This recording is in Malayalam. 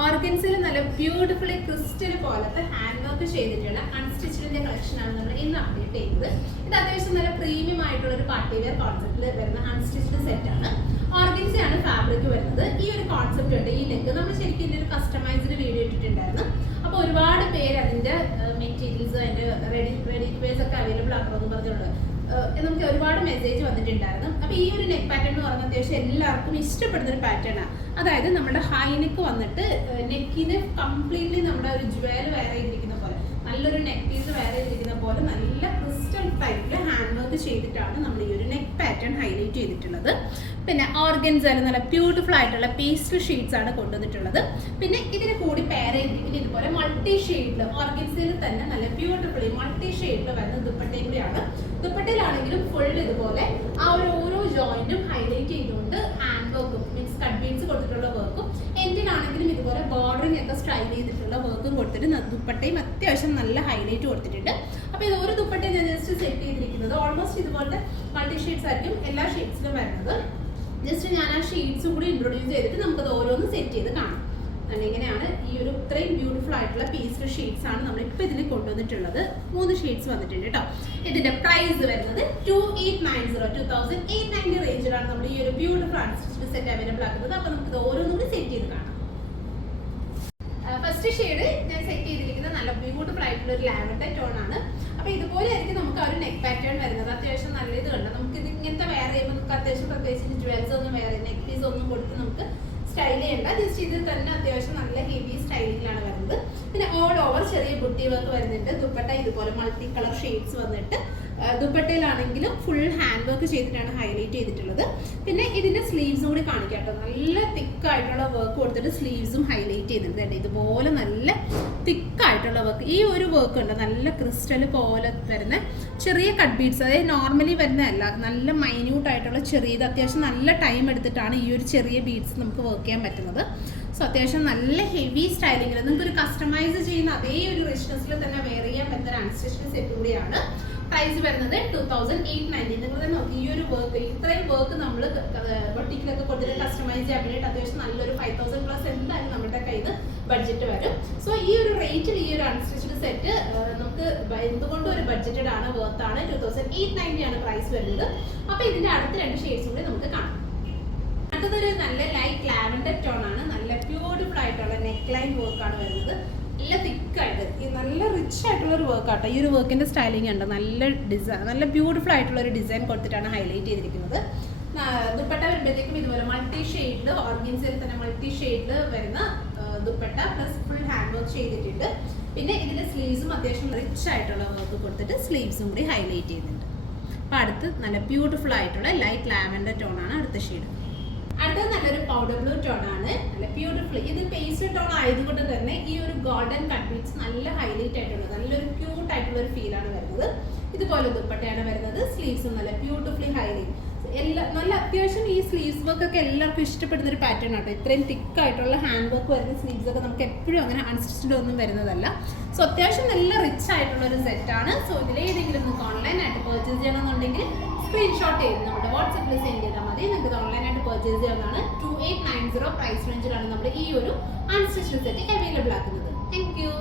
ഓർഗൻസിൽ നല്ല ബ്യൂട്ടിഫുള്ളി ക്രിസ്റ്റൽ പോലത്തെ ഹാൻഡ് വർക്ക് ചെയ്തിട്ടുള്ള അൺസ്റ്റിച്ചിന്റെ കളക്ഷനാണ് നമ്മൾ ഇന്ന് അപ്ഡേറ്റ് ചെയ്യുന്നത്. ഇത് അത്യാവശ്യം നല്ല പ്രീമിയം ആയിട്ടുള്ള ഒരു പാർട്ടി വെയർ കോൺസെപ്റ്റിൽ വരുന്ന അൺസ്റ്റിച്ച്ഡ് സെറ്റ് ആണ്. ഓർഗൻസിയാണ് ഫാബ്രിക് വരുന്നത്. ഈ ഒരു കോൺസെപ്റ്റ് ഉണ്ട്. ഈ നെക്ക് നമ്മൾ ശരിക്കും ഇതിന്റെ ഒരു കസ്റ്റമൈസ്ഡ് വീഡിയോ ഇട്ടിട്ടുണ്ടായിരുന്നു. അപ്പോൾ ഒരുപാട് പേര് അതിന്റെ മെറ്റീരിയൽസ് അതിന്റെ റെഡി ടു വെയർസ് ഒക്കെ അവൈലബിൾ ആക്കണമെന്ന് പറഞ്ഞുകൊണ്ട് നമുക്ക് ഒരുപാട് മെസ്സേജ് വന്നിട്ടുണ്ടായിരുന്നു. അപ്പോൾ ഈ ഒരു നെക്ക് പാറ്റേൺ എന്ന് പറഞ്ഞാൽ അത്യാവശ്യം എല്ലാവർക്കും ഇഷ്ടപ്പെടുന്ന ഒരു പാറ്റേൺ ആണ്. അതായത് നമ്മുടെ ഹൈ നെക്ക് വന്നിട്ട് നെക്കിന് കംപ്ലീറ്റ്ലി നമ്മുടെ ഒരു ജ്വൽ വെയർ ചെയ്തിരിക്കുന്ന പോലെ, നല്ലൊരു നെക്ക് പീസ് വെയർ ചെയ്തിരിക്കുന്ന പോലെ നല്ല ക്രിസ്റ്റൽ ടൈപ്പിൽ ഹാൻഡ് വർക്ക് ചെയ്തിട്ടാണ് നമ്മൾ ഈ ഒരു നെക്ക് പാറ്റേൺ ഹൈലൈറ്റ് ചെയ്തിട്ടുള്ളത്. പിന്നെ ഓർഗൻസയിൽ നല്ല ബ്യൂട്ടിഫുൾ ആയിട്ടുള്ള പേസ്റ്റൽ ഷെയ്ഡ്സ് ആണ് കൊണ്ടുവന്നിട്ടുള്ളത്. പിന്നെ ഇതിന് കൂടി പെയർ ചെയ്തിരിക്കുന്നത് ഇതുപോലെ മൾട്ടി ഷെയ്ഡിൽ ഓർഗൻസയിൽ തന്നെ നല്ല ബ്യൂട്ടിഫുള്ളി മൾട്ടി ഷെയ്ഡിൽ വരുന്ന ദുപ്പട്ടയും കൂടിയാണ്. ദുപ്പട്ടയിലാണെങ്കിലും ഫുൾ ഇതുപോലെ ആ ഒരു ഓരോ ജോയിന്റും ഹൈലൈറ്റ് ചെയ്തുകൊണ്ട് ഹാൻഡ് വർക്കും മീൻസ് കട്ട് ബീഡ്സ് കൊടുത്തിട്ടുള്ള വർക്കും എൻഡിലാണെങ്കിലും ഇതുപോലെ ബോർഡറിംഗ് ഒക്കെ സ്റ്റൈൽ ചെയ്തിട്ടുള്ള വർക്കും കൊടുത്തിട്ട് ദുപ്പട്ടയും അത്യാവശ്യം നല്ല ഹൈലൈറ്റ് കൊടുത്തിട്ടുണ്ട്. അപ്പോൾ ഇത് ഒരു ദുപ്പട്ട ഞാൻ ജസ്റ്റ് സെറ്റ് ചെയ്തിരിക്കുന്നത് ഓൾമോസ്റ്റ് ഇതുപോലത്തെ മൾട്ടി ഷെയ്ഡ്സ് ആയിരിക്കും എല്ലാ ഷെയ്ഡ്സിലും വരുന്നത്. ജസ്റ്റ് ഞാൻ ആ ഷെയ്ഡ്സും കൂടി ഇൻട്രൊഡ്യൂസ് ചെയ്തിട്ട് നമുക്കത് ഓരോന്ന് സെറ്റ് ചെയ്ത് കാണാം. ഇങ്ങനെയാണ് ഈ ഒരു ഇത്രയും ബ്യൂട്ടിഫുൾ ആയിട്ടുള്ള പീസ് ഷെയ്ഡ്സ് ആണ് നമ്മളിപ്പോൾ ഇതിൽ കൊണ്ടുവന്നിട്ടുള്ളത്. 3 ഷെയ്ഡ്സ് വന്നിട്ടുണ്ട് കേട്ടോ. ഇതിന്റെ പ്രൈസ് വരുന്നത് 2890 റേഞ്ചിലാണ് നമ്മൾ ഈ ഒരു ബ്യൂട്ടിഫുൾ അൺസ്റ്റിച്ച്ഡ് സെറ്റ് അവൈലബിൾ ആക്കുന്നത്. അപ്പോൾ നമുക്ക് ഇത് ഓരോന്നും കൂടി സെറ്റ് ചെയ്ത് കാണാം. ഫസ്റ്റ് ഷെയ്ഡ് ഞാൻ സെറ്റ് ചെയ്തിരിക്കുന്നത് നല്ല ബ്യൂട്ടിഫുൾ ആയിട്ടുള്ള ഒരു ലാവൻഡർ ടോൺ ആണ്. അപ്പോൾ ഇതുപോലെ ആയിരിക്കും നമുക്ക് ആ ഒരു നെക്ക് പാറ്റേൺ വരുന്നത്. അത്യാവശ്യം നല്ല ഇത് കണ്ട നമുക്ക് ഇത് ഇങ്ങനത്തെ വെയർ ചെയ്യുമ്പോൾ നമുക്ക് അത്യാവശ്യം പ്രത്യേകിച്ച് ജ്വൽസ് ഒന്നും വേറെ നെക്ക് പീസ് ഒന്നും കൊടുത്ത് നമുക്ക് സ്റ്റൈൽ ചെയ്യേണ്ട. ജസ്റ്റ് ഇത് തന്നെ അത്യാവശ്യം നല്ല ഹെവി സ്റ്റൈലിങ്ങിലാണ് വരുന്നത്. പിന്നെ ഓൾ ഓവർ ചെറിയ ബുട്ടി വർക്ക് വരുന്നുണ്ട്. ദുപ്പട്ട ഇതുപോലെ മൾട്ടി കളർ ഷെയ്ഡ്സ് വന്നിട്ട് ദുപ്പട്ടയിലാണെങ്കിലും ഫുൾ ഹാൻഡ് വർക്ക് ചെയ്തിട്ടാണ് ഹൈലൈറ്റ് ചെയ്തിട്ടുള്ളത്. പിന്നെ ഇതിന്റെ സ്ലീവ്സും കൂടി കാണിക്കാം കേട്ടോ. നല്ല തിക്കായിട്ടുള്ള വർക്ക് കൊടുത്തിട്ട് സ്ലീവ്സും ഹൈലൈറ്റ് ചെയ്തിട്ടുണ്ട്. ഇതുപോലെ നല്ല തിക്കായിട്ടുള്ള വർക്ക്. ഈ ഒരു വർക്ക് ഉണ്ട് നല്ല ക്രിസ്റ്റൽ പോലെ വരുന്ന ചെറിയ കട്ട് ബീഡ്സ്, അതായത് നോർമലി വരുന്നതല്ല, നല്ല മൈന്യൂട്ട് ആയിട്ടുള്ള ചെറിയത് അത്യാവശ്യം നല്ല ടൈം എടുത്തിട്ടാണ് ഈ ഒരു ചെറിയ ബീഡ്സ് നമുക്ക് വർക്ക് ചെയ്യാൻ പറ്റുന്നത്. സോ അത്യാവശ്യം നല്ല ഹെവി സ്റ്റൈലിംഗിൽ നിങ്ങൾക്ക് ഒരു കസ്റ്റമൈസ് ചെയ്യുന്ന അതേ ഒരു റിച്ച്നെസ്സിൽ തന്നെ വെയർ ചെയ്യാൻ പറ്റുന്ന അൺസ്റ്റിച്ച്ഡ് സെറ്റ് കൂടിയാണ്. പ്രൈസ് വരുന്നത് 2890. നിങ്ങൾ തന്നെ നോക്കി ഈ ഒരു വർക്ക് ഇത്രയും വർക്ക് നമ്മൾ ബൊട്ടിക്കിലൊക്കെ കൊടുത്തിട്ട് കസ്റ്റമൈസ് ചെയ്യാൻ വേണ്ടിയിട്ട് അത്യാവശ്യം നല്ലൊരു 5000+ എന്തായാലും നമ്മുടെ കയ്യിൽ ബഡ്ജറ്റ് വരും. സോ ഈ ഒരു റേറ്റിൽ ഈ ഒരു അൺസ്റ്റിച്ച്ഡ് സെറ്റ് നമുക്ക് എന്തുകൊണ്ടും ഒരു ബഡ്ജറ്റഡ് ആണ്, വർത്താണ്. 2890 ആണ് പ്രൈസ് വരുന്നത്. അപ്പോൾ ഇതിന്റെ അടുത്ത 2 ഷെയ്ഡ്സ് കൂടി നമുക്ക് കാണാം. അടുത്തതൊരു നല്ല ലൈറ്റ് ലാവൻഡർ ടോൺ ആണ്. നല്ല ബ്യൂട്ടിഫുൾ ആയിട്ടുള്ള നെക്ക് ലൈൻ വർക്കാണ് വരുന്നത്. നല്ല തിക്കായിട്ട് നല്ല റിച്ച് ആയിട്ടുള്ള ഒരു വർക്ക് ആട്ടോ. ഈ ഒരു വർക്കിന്റെ സ്റ്റൈലിംഗ് ഉണ്ട്. നല്ല ഡിസൈൻ, നല്ല ബ്യൂട്ടിഫുൾ ആയിട്ടുള്ള ഒരു ഡിസൈൻ കൊടുത്തിട്ടാണ് ഹൈലൈറ്റ് ചെയ്തിരിക്കുന്നത്. ദുപ്പട്ട വരുമ്പോഴത്തേക്കും ഇതുപോലെ മൾട്ടി ഷെയ്ഡിൽ ഓർഗൻസിൽ തന്നെ മൾട്ടി ഷെയ്ഡിൽ വരുന്ന dupatta plus full hand work ചെയ്തിട്ടുണ്ട്. പിന്നെ ഇതിന്റെ സ്ലീവ്സും അത്യാവശ്യം റിച്ച് ആയിട്ടുള്ള വർക്ക് കൊടുത്തിട്ട് സ്ലീവ്സും കൂടി ഹൈലൈറ്റ് ചെയ്യുന്നുണ്ട്. അപ്പോൾ അടുത്ത് നല്ല ബ്യൂട്ടിഫുൾ ആയിട്ടുള്ള ലൈറ്റ് ലാവൻഡർ ടോൺ ആണ് അടുത്ത ഷെയ്ഡ്. അടുത്തത് നല്ലൊരു പൗഡർ ബ്ലൂ ടോൺ ആണ്. നല്ല ബ്യൂട്ടിഫുൾ. ഇത് പേസ്റ്റൽ ടോൺ ആയതുകൊണ്ട് തന്നെ ഈ ഒരു ഗോൾഡൻ കട്ട് ബീഡ്സ് നല്ല ഹൈലൈറ്റ് ആയിട്ടുള്ള നല്ലൊരു ക്യൂട്ട് ആയിട്ടുള്ള ഒരു ഫീലാണ് വരുന്നത്. ഇതുപോലെ ദുപ്പട്ടയാണ് വരുന്നത്. സ്ലീവ്സും നല്ല ബ്യൂട്ടിഫുള്ളി ഹൈലൈറ്റ് നല്ല അത്യാവശ്യം ഈ സ്ലീവ്സ് വർക്ക് ഒക്കെ എല്ലാവർക്കും ഇഷ്ടപ്പെടുന്ന ഒരു പാറ്റേൺ ആട്ടോ. ഇത്രയും തിക്കായിട്ടുള്ള ഹാൻഡ് വർക്ക് വരുന്ന സ്ലീവ്സ് ഒക്കെ നമുക്ക് എപ്പോഴും അങ്ങനെ അൺസ്റ്റിച്ച്ഡ് ഒന്നും വരുന്നതല്ല. സോ അത്യാവശ്യം നല്ല റിച്ച് ആയിട്ടുള്ള ഒരു സെറ്റാണ്. സോ ഇതിലേതെങ്കിലും നിങ്ങൾക്ക് ഓൺലൈനായിട്ട് പർച്ചേസ് ചെയ്യണമെന്നുണ്ടെങ്കിൽ സ്ക്രീൻഷോട്ട് ചെയ്ത് നമ്മുടെ വാട്സപ്പിൽ സെൻഡ് ചെയ്താൽ മതി. നിങ്ങൾക്ക് ഓൺലൈനായിട്ട് പർച്ചേസ് ചെയ്യാവുന്നതാണ്. 2890 പ്രൈസ് റേഞ്ചിലാണ് നമ്മൾ ഈ ഒരു അൺസ്റ്റിച്ച്ഡ് സെറ്റ് അവൈലബിൾ ആക്കുന്നത്. Thank you.